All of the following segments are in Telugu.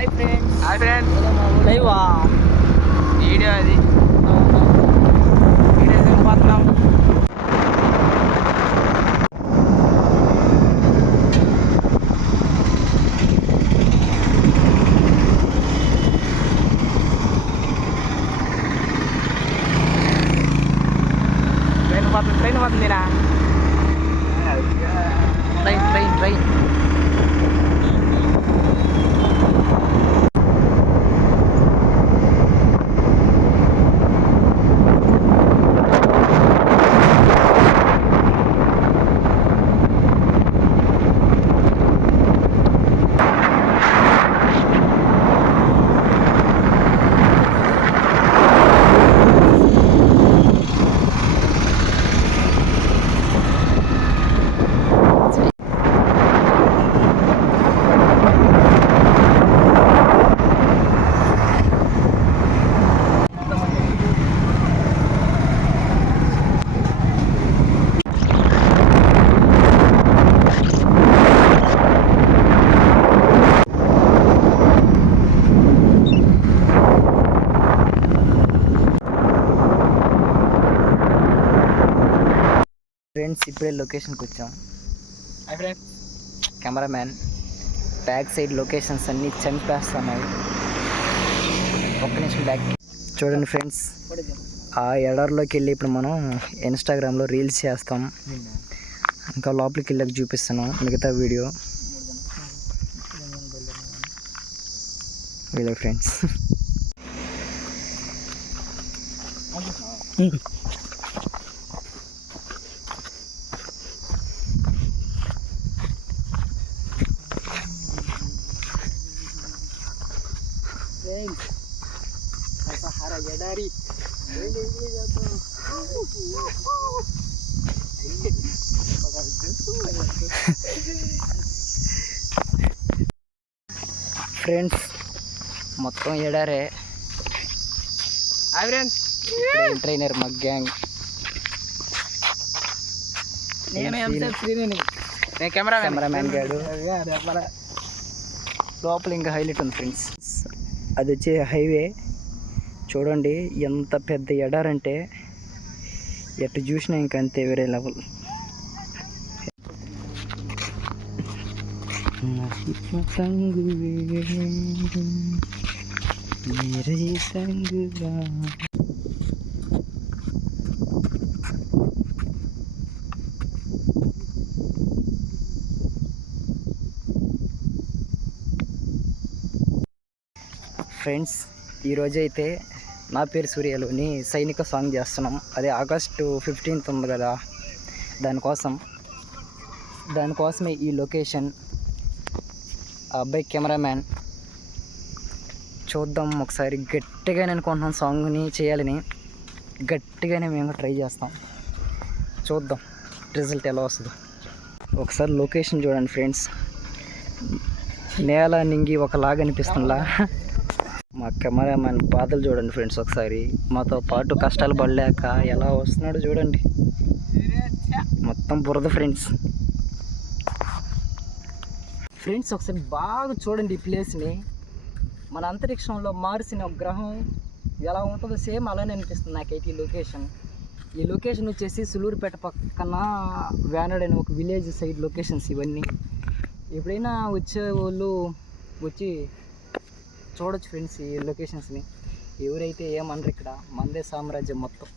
హాయ్ ఫ్రెండ్స్ లైవా వీడియో అది వీడియో దింపుతున్నాం. ట్రైన్ పోతుందిరా. ట్రైన్ ఫ్రెండ్స్ ఇప్పుడే లొకేషన్కి వచ్చాం. కెమెరామ్యాన్ బ్యాక్ సైడ్ లొకేషన్స్ అన్నీ చంపేస్తున్నాయి. ఒక్క నిమిషం బ్యాక్ చూడండి ఫ్రెండ్స్. ఆ ఎడారిలోకి వెళ్ళి ఇప్పుడు మనం ఇన్స్టాగ్రామ్లో రీల్స్ చేస్తాం. ఇంకా లోపలికి వెళ్ళాక చూపిస్తాను మిగతా వీడియో. వీడియో ఫ్రెండ్స్ ఎడారి ఫ్రెండ్స్ మొత్తం ఎడారే. ట్రైనర్ మా గ్యాంగ్. కెమెరామ్యాన్ గాడు లోపల ఇంకా హైలైట్ ఉంది ఫ్రెండ్స్. అది వచ్చే హైవే చూడండి ఎంత పెద్ద ఎడారంటే ఎటు చూసినా ఇంకా అంతే వేరే లెవెల్. ఫ్రెండ్స్ ఈరోజైతే నా పేరు సూర్యలోని సైనిక సాంగ్ చేస్తున్నాం. అదే ఆగస్టు 15th ఉంది కదా, దానికోసమే ఈ లొకేషన్. ఆ అబ్బాయి కెమెరామ్యాన్. చూద్దాం ఒకసారి. గట్టిగానే అనుకుంటున్నాం సాంగ్ని చేయాలని. గట్టిగానే మేము ట్రై చేస్తాం. చూద్దాం రిజల్ట్ ఎలా వస్తుందో. ఒకసారి లొకేషన్ చూడండి ఫ్రెండ్స్. నేల నింగి ఒకలాగా అనిపిస్తుందా. మా కెమెరామ్యాన్ బాధలు చూడండి ఫ్రెండ్స్. ఒకసారి మాతో పాటు కష్టాలు పడలేక ఎలా వస్తున్నాడు చూడండి. మొత్తం బురద ఫ్రెండ్స్. ఒకసారి బాగా చూడండి ఈ ప్లేస్ని. మన అంతరిక్షంలో మార్సిన గ్రహం ఎలా ఉంటుందో సేమ్ అలానే అనిపిస్తుంది నాకైతే ఈ లొకేషన్ వచ్చేసి సులూరుపేట పక్కన వ్యానడ్ అనే ఒక విలేజ్ సైడ్ లొకేషన్స్ ఇవన్నీ. ఎప్పుడైనా వచ్చే వాళ్ళు వచ్చి చూడొచ్చు ఫ్రెండ్స్ ఈ లొకేషన్స్ని. ఎవరైతే ఏమనరు, ఇక్కడ మందే సామ్రాజ్యం మొత్తం.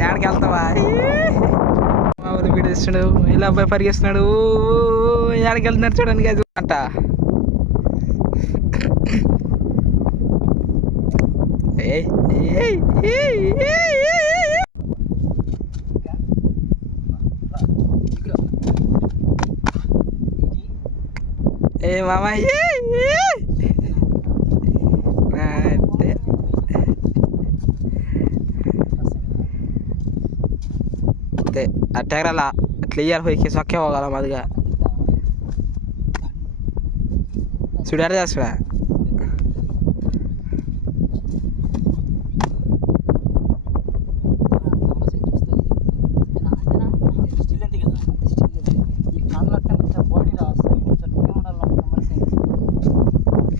ఎక్కడికి వెళ్తావా? మా ఊరు వీడియో ఇస్తున్నాడు. ఇలా అబ్బాయి పరిగెస్తున్నాడు. ఎక్కడికి వెళ్తున్నారు చూడండి కాదు అంట. ఏ మామ అట్టగరాల అట్లా ఇయ్యాలి పోయి సొక్కే పోగలం అదిగా చూడారు చేస్తుడా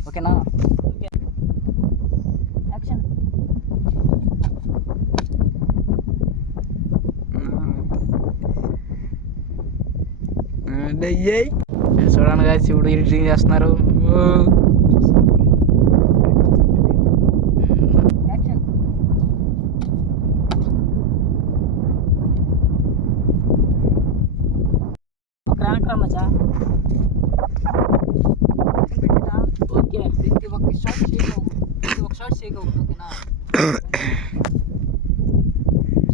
ఓకేనా యాక్షన్ చూడండి కదా శివుడు ఎడిటింగ్ చేస్తున్నారు యాక్షన్ ఒక ర్యాంక్ రమ్మచ్చా ఓకే దీనికి ఒక షార్ట్ చేయకు ఇది ఒక షార్ట్ చేయకు ఓకేనా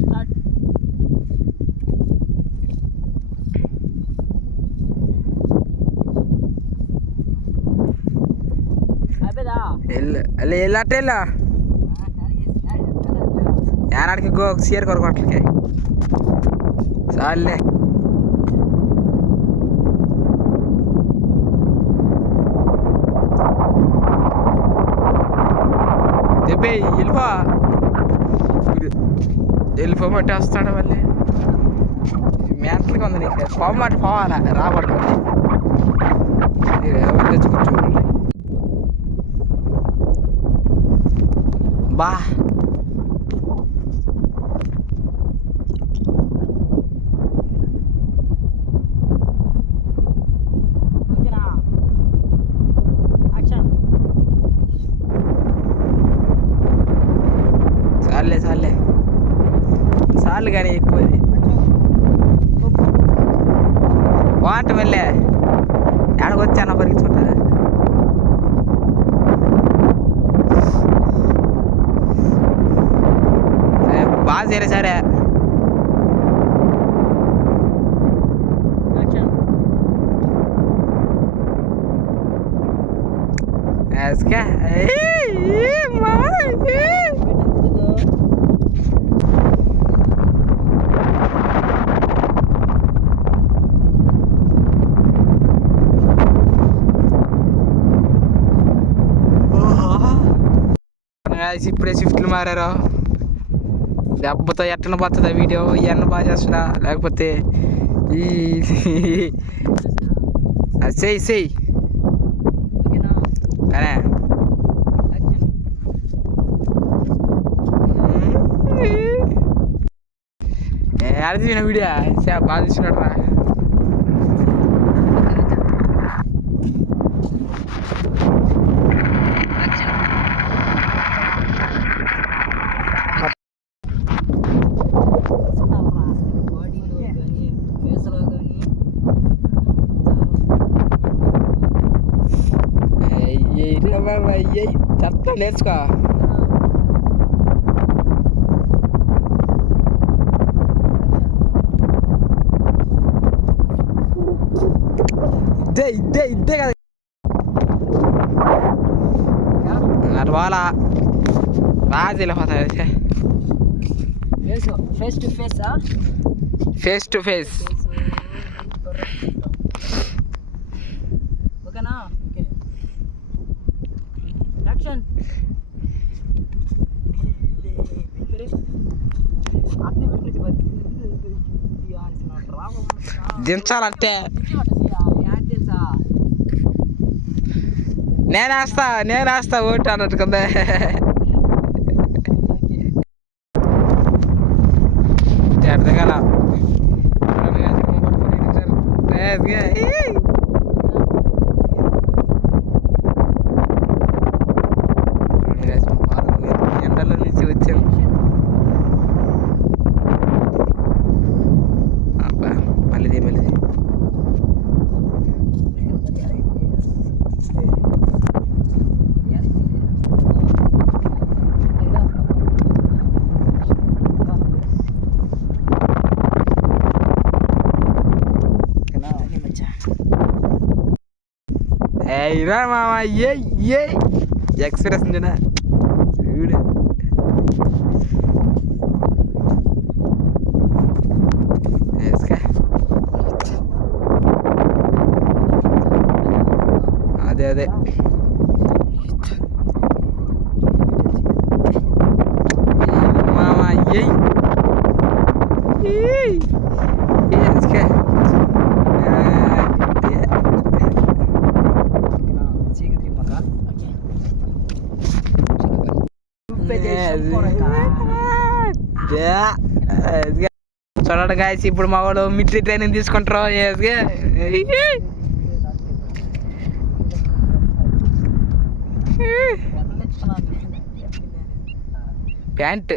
స్టార్ట్ అయిపోయిందా వెళ్ళట్టేలా ఏనాడికి గో సీఆర్ కొరకు అట్లకి చాలే దెబ్బే వెళ్ళిపోమంటే వస్తాడు మళ్ళీ మ్యాట్లుగా ఉంది నీకు పోమంటే పోవాలా రాబడుతుంది ఎవరు తెచ్చుకోవచ్చు మళ్ళీ బా ఓకేనా యాక్షన్ చాలు కానీ ఎక్కువ వాంట వెళ్ళే ఎక్కడికి వచ్చాను పరిగెత్తుకుంటారా బాగా చేయలే సరే యాక్షన్ ఇప్పుడే షిఫ్ట్లు మారారు దెబ్బతో ఎట్టన పోతుందా వీడియో ఇవన్నీ బాగా చేస్తున్నా లేకపోతే ఈ అది చెయ్యి ఓకేనా కానీ యాక్షన్ ఆడ తీసిన వీడియో బాగా తీసినట్టు రా బాడీలో కానీ ఫేస్లో కానీ చెత్త నేర్చుకో ఇద్దే కదా అటు వాళ్ళ బాగా తెలియపోతాయి face to face face to face ఓకేనా ఓకే యాక్షన్ అట్నే పెట్టి దించాలంటే యాడ్ తెలుసా నేనేస్తా ఓటు అన్నట్టు కదా ఎడతగల ఎండలో నుంచి వచ్చాం మళ్ళీ రా మామ ఏ ఎక్స్ప్రెస్ చూడ చూడండి గాయస్, ఇప్పుడు మా వాడు మిలిటరీ ట్రైనింగ్ తీసుకుంటారు. ప్యాంట్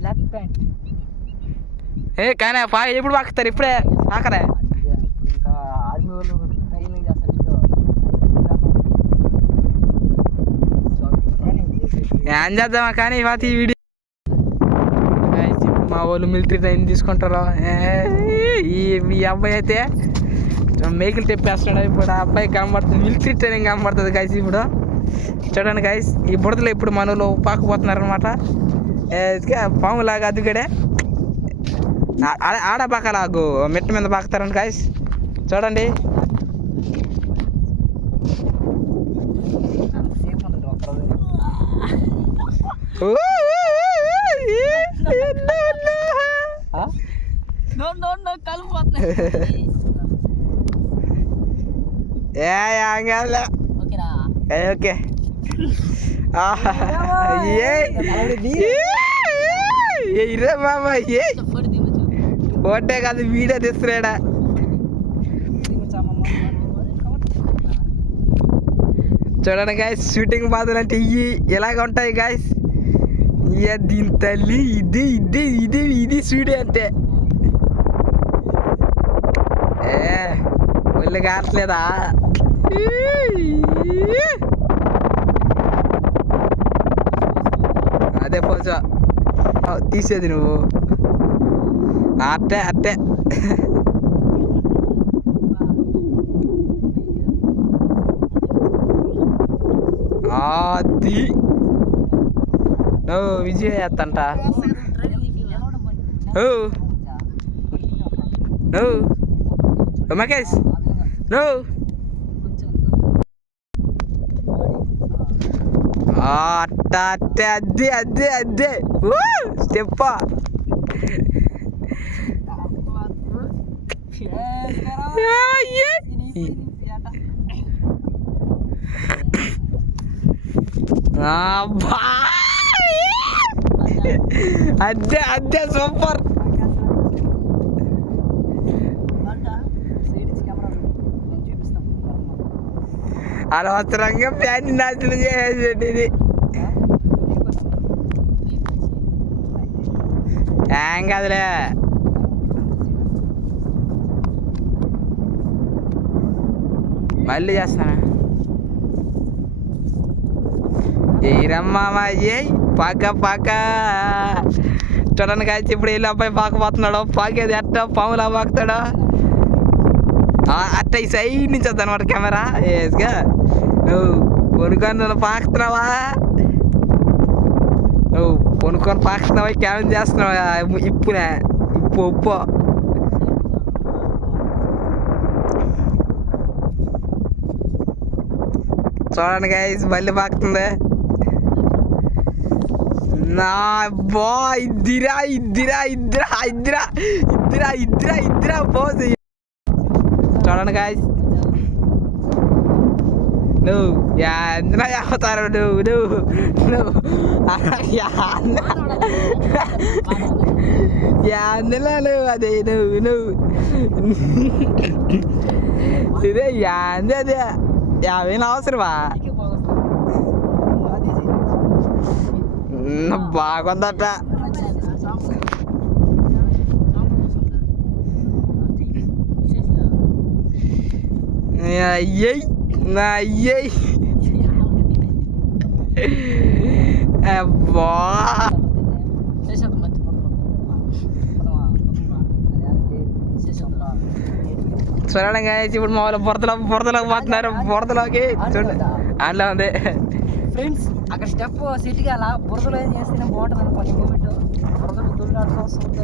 బ్లాక్ ప్యాంట్ కానీ ఎప్పుడు పాకుతారు? ఇప్పుడే పాకరే. ఇంకా ఆర్మీ వాళ్ళు ట్రైనింగ్ చేస్తారు. ఏం చేద్దామా కానీ ఇవాళ ఈ వీడియో మా వాళ్ళు మిలిటరీ ట్రైనింగ్ తీసుకుంటారు. ఈ అబ్బాయి అయితే మేకులు తెప్పేస్తున్నాడు. ఇప్పుడు ఆ అబ్బాయి కనబడుతుంది, మిలిటరీ ట్రైనింగ్ కనబడుతుంది గాయస్. ఇప్పుడు చూడండి గాయస్, ఈ బుడతలు ఇప్పుడు మనలో పాకపోతున్నారు అనమాట. పాములాగా అదుగడే ఆడ పాకలాగు మెట్ట మీద పాకుతారండి గాయస్. చూడండి ఓకే ఇరే మామా ఓటే కాదు, వీడియో తీస్తున్నాడా. చూడండి గాయస్, షూటింగ్ బాధలు అంటే ఇవి ఎలాగ ఉంటాయి గాయస్. దీని తల్లి ఇది ఇది ఇది ఇది స్వీడే అంటే ఒళ్ళు కావట్లేదా? అదే పోచా తీసేది నువ్వు అట్టే అట్టే. అది నువ్వు విజయ్ చేస్తంట. నువ్వు మకేష్ నువ్వు అట్ట అట్టే అద్దే అద్దే అద్దే స్టెప్. అద్దే అద్దే సూపర్. అనవసరంగా ప్యాన్ని నాశనం చేసేది ఇది. ఏం కాదులే. మళ్ళీ చేస్తానా? ఏరమ్మా ఏ పాక పాక. చూడండి కాచి, ఇప్పుడు వెళ్ళి అబ్బాయి పాకపోతున్నాడు. పాకేది అట్ట పాములా పాకుతాడు. అట్ట ఈ సైడ్ నుంచి వద్దు అనమాట కెమెరా. ఏస్గా నువ్వు కొనుక్కొని నన్ను పాకుతున్నావా? నువ్వు కొనుక్కొని పాకుతున్నావా? క్యామెరా చేస్తున్నావా? ఇప్పునే ఇప్పు ఉప్పు. చూడండి గైస్, మళ్ళీ పాకుతుంది. నా బా ఇద్దిరా ఇద్దిరా ఇద్దిరా ఇద్దిరా ఇద్దిరా ఇద్దిరా ఇద్దిరా పోజ్. చూడండి గాయస్, నువ్వు ఎందులో అవుతారు? నువ్వు అందులో నువ్వు అదే నువ్వు ఇదే యాంది అదే యావేనా అవసరమా? బాగుందట. అయ్యయ్ నా అయ్యయ్ అబ్బా. చూడండి ఇప్పుడు మా వాళ్ళు బురదలోకి పోతున్నారు. బురదలోకి చూడండి అందులో ఉంది ఫ్రెండ్స్. అక్కడ స్టెప్ సిటీగా అలా బురదలో ఏం చేస్తేనే బాగుంటుంది అనుకోండి. మూమెంట్ బురదలు దుల్లాడుతూ వస్తుంది.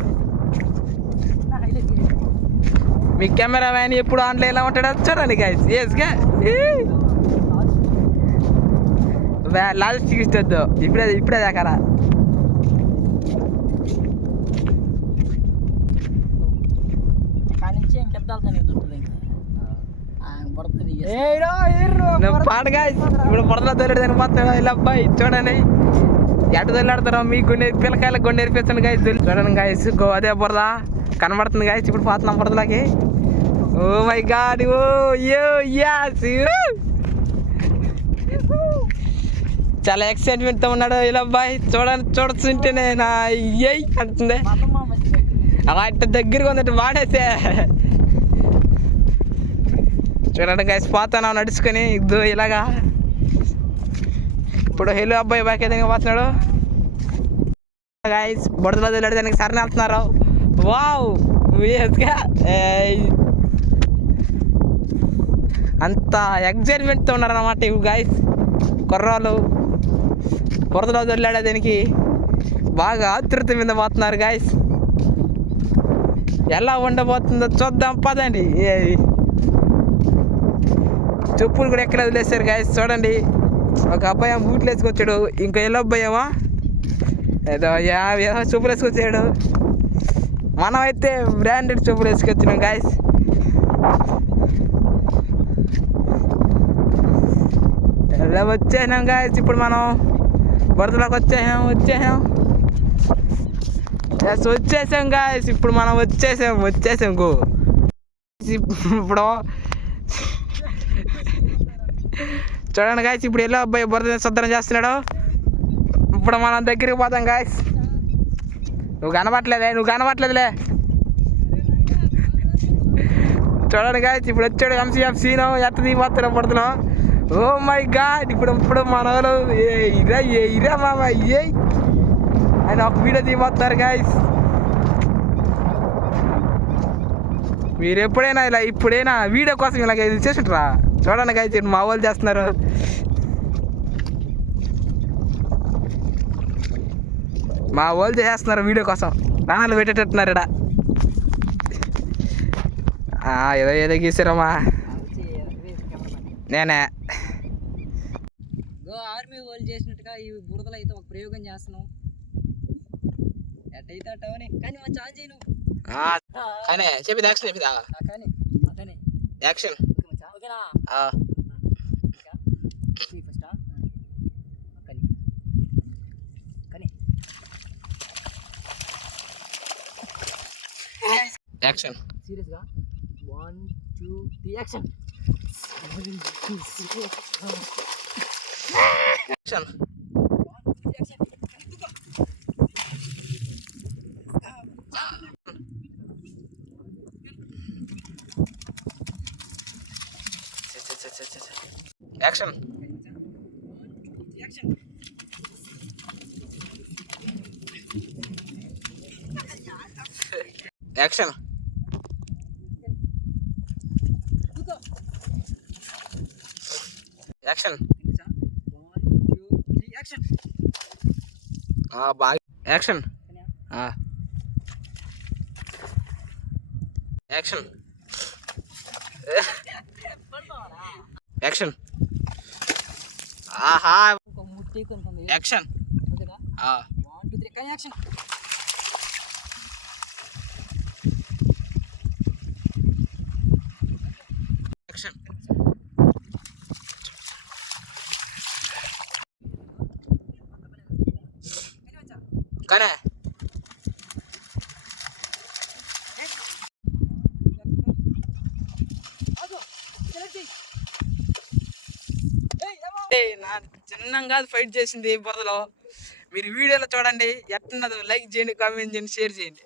మీ కెమెరా మ్యాన్ ఎప్పుడు ఆన్లో ఎలా ఉంటాడో చూడండి గైస్. ఎస్గా లాజిస్టిక్ ఇష్టొద్దు. ఇప్పుడే దాకారా. కాడి నుంచి ఇంకెద్దాలతో ఉంటుంది. ఇంకా బురద ఉంటుంది. పాడు గాయస్ ఇప్పుడు బురదలో తొలెడదానికి పోతాడు ఇలా అబ్బాయి చూడండి ఎటు తొలెడతారో మీ గుండె పిల్లకాయలకు గుండె నేర్పిస్తాను గాయస్. చూడండి గాయస్ అదే బురద కనబడుతుంది గాయస్. ఇప్పుడు పోతున్నాం బురదలోకి. ఓ మై గాడ్ ఓ యో యాస్ చాలా ఎక్సైట్మెంట్తో ఉన్నాడు ఇలా అబ్బాయి. చూడుతుంటేనే నా ఏ అంటుంది అలా ఇట్ట దగ్గరగా ఉందంటే వాడేసే. చూడండి గాయస్ పోతాను నడుచుకొని ఇద్దు ఇలాగా. ఇప్పుడు హెలో అబ్బాయి బాగా ఏదైనా పోతున్నాడు గాయస్. బుడదలో వెళ్ళడానికి సరని వెళ్తున్నారు. వావ్ అంత ఎగ్జైట్మెంట్తో ఉన్నారు అన్నమాట ఇవి గాయస్. కుర్రాలు బురదలో వెళ్ళడానికి బాగా ఆతృత మీద పోతున్నారు గాయస్. ఎలా ఉండబోతుందో చూద్దాం పదండి. చెప్పులు కూడా ఎక్కడ వదిలేస్తారు గాయస్. చూడండి ఒక అబ్బాయి బూట్లు వేసుకొచ్చాడు, ఇంకా ఎల్లో అబ్బాయేమో ఏదో చెప్పులు వేసుకొచ్చాడు. మనం అయితే బ్రాండెడ్ చెప్పులు వేసుకొచ్చినాం గాయస్. ఎలా వచ్చేసాం గాయస్. ఇప్పుడు మనం బురదలోకి వచ్చేసాం వచ్చేసాం గాయస్. ఇప్పుడు మనం వచ్చేసాం గో. ఇప్పుడు చూడండి గాయస్ ఇప్పుడు ఎలా అబ్బాయి బురద శుద్ధం చేస్తున్నాడు. ఇప్పుడు మనం దగ్గరికి పోతాం గాయస్. నువ్వు కనబట్లేదులే. చూడండి గాయస్ ఇప్పుడు వచ్చాడు ఎంసీఎఫ్ సీను ఎట్ట దిగిపోతాడు బురదలో. ఓ మై గాడ్ ఇప్పుడు మన వాళ్ళు ఇరా మామ ఏ ఆయన ఒక వీడియో దిగిపోతున్నారు గాయస్. మీరు ఎప్పుడైనా ఇలా ఇప్పుడైనా వీడియో కోసం ఇలాగ చేసింటారా? చూడండి గాయస్ మా వాళ్ళు చేస్తున్నారు. మా వాళ్ళు చేస్తున్నారు వీడియో కోసం ప్రాణాలు పెట్టేటట్టున్నారు ఇక్కడ. ఏదో గీసారమ్మా నేనే ఆర్మీ వాళ్ళు చేసినట్టుగా ఈ బురదలో అయితే ఒక ప్రయోగం చేస్తున్నాం. ఎట్టయితే అట్టవని కానీ మా ఛాన్స్ చేయను కానీ చెప్పేది యాక్షన్ చెప్పేదా కానీ అతనే యాక్షన్ ఓకేనా. యాక్షన్ సీరియస్గా 1 2 3 action. Action action action action బాగా యాక్షన్ యాక్షన్ యాక్షన్ ఆహా ముట్టి కొంటుంది యాక్షన్ ఓకేనా. 1 2 3 కానీ యాక్షన్. యాక్షన్ కానీ నా చిన్నంగా ఫైట్ చేసింది బురదలో. మీరు వీడియోలో చూడండి ఎట్టున్నదో. లైక్ చేయండి, కామెంట్ చేయండి, షేర్ చేయండి.